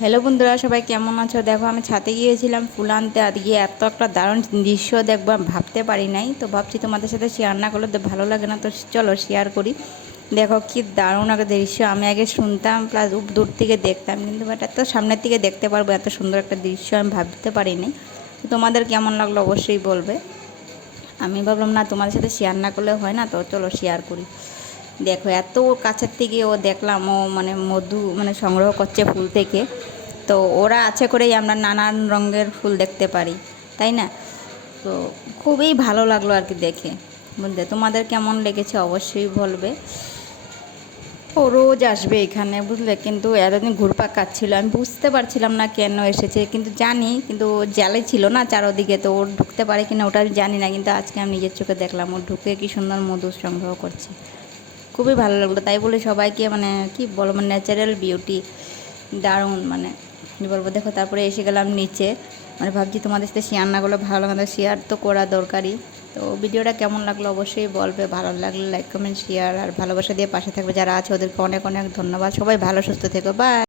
Hello বন্ধুরা, সবাই কেমন আছো? দেখো, আমি ছাদে গিয়েছিলাম ফুল আনতে। আজকে এত একটা দারুণ দৃশ্য দেখবো আমি ভাবতে পারি নাই। তো ভাবছি তোমাদের সাথে শেয়ার না করলে তো ভালো লাগে না, তো চলো শেয়ার করি। দেখো কি দারুণ একটা দৃশ্য। আমি আগে শুনতাম প্লাস দূর থেকে দেখতাম, কিন্তু এটা তো সামনের থেকে দেখতে পারবো, এত সুন্দর একটা দৃশ্য আমি ভাবতে পারি নাই। তো তোমাদের কেমন লাগলো অবশ্যই বলবে। আমি ভাবলাম না, তোমাদের সাথে শেয়ার না করলে হয় না, তো চলো শেয়ার করি। দেখো এত কাছের থেকে ও দেখলাম, ও মানে মধু মানে সংগ্রহ করছে ফুল থেকে। তো ওরা আছে করেই আমরা নানান রঙের ফুল দেখতে পারি, তাই না? তো খুবই ভালো লাগলো আর কি দেখে। বুঝলে, তোমাদের কেমন লেগেছে অবশ্যই বলবে। ও রোজ আসবে এখানে, বুঝলে, কিন্তু এতদিন ঘুরপাক কাটছিল, আমি বুঝতে পারছিলাম না কেন এসেছে, কিন্তু জানি, কিন্তু ও জালে ছিল না চারোদিকে, তো ওর ঢুকতে পারে কিনা ওটা আমি জানি না, কিন্তু আজকে আমি নিজের চোখে দেখলাম ও ঢুকে কি সুন্দর মধু সংগ্রহ করছে। খুবই ভালো লাগলো, তাই বলে সবাইকে মানে কি বলবো, মানে ন্যাচারাল বিউটি দারুণ, মানে কী বলবো। দেখো তারপরে এসে গেলাম নিচে, মানে ভাবছি তোমাদের সাথে শেয়ার না করলে ভালো লাগে না, শেয়ার তো করা দরকারই। তো ভিডিওটা কেমন লাগলো অবশ্যই বলবে, ভালো লাগলে লাইক কমেন্ট শেয়ার আর ভালোবাসা দিয়ে পাশে থাকবে। যারা আছে ওদেরকে অনেক অনেক ধন্যবাদ। সবাই ভালো সুস্থ থেকো, বাই।